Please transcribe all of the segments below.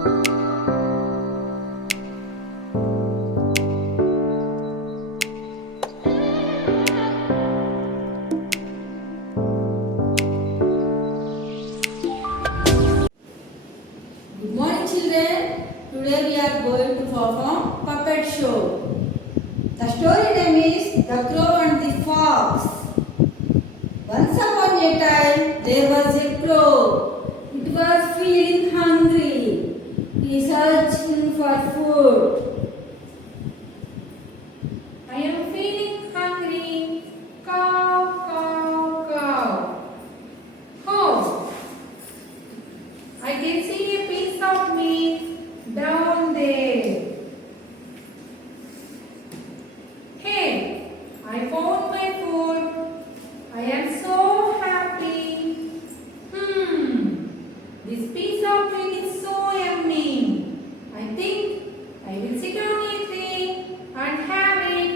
Good morning children. Today we are going to perform puppet show. The story name is The Crow and the Fox. Once upon a time there was a crow. It was feeling hungry. He searching for food. I am feeling hungry. Cow, cow, cow. Oh, I can see a piece of meat down there. Hey, I found my food. I am so happy. This piece of meat is so yummy. I think I will sit on a tree and have it.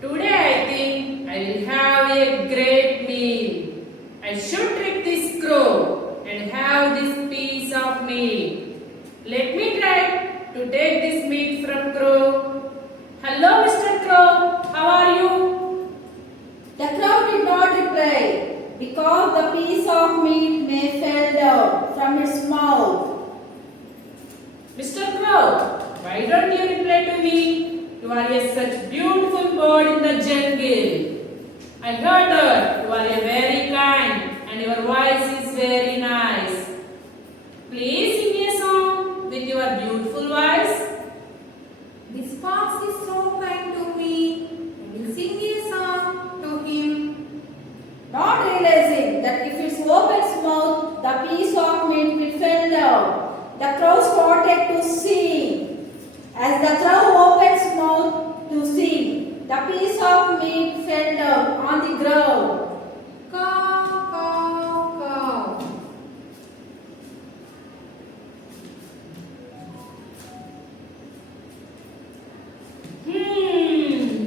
Today I think I will have a great meal. I should trick this crow and have this piece of meat. Let me try to take this meat from crow. Hello Mr. Crow, how are you? The crow did not reply because the piece of meat may fell down from its mouth. Mr. Crow, why don't you reply to me? You are a such beautiful bird in the jungle. I heard that you are a very kind and your voice is very nice. Please sing a song with your beautiful voice. This fox is so kind to me. I will sing a song to him. Not realizing that if it opens its mouth, the piece of meat will fall down. The crow started to sing. As the crow opened its mouth to sing, the piece of meat fell down on the ground. Caw, caw, caw.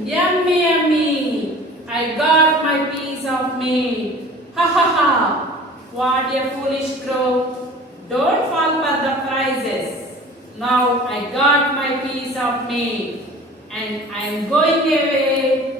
Yummy, yummy. I got my piece of meat. Ha ha ha. What a foolish crow. Don't fall for the prizes. Now I got my piece of meat and I am going away.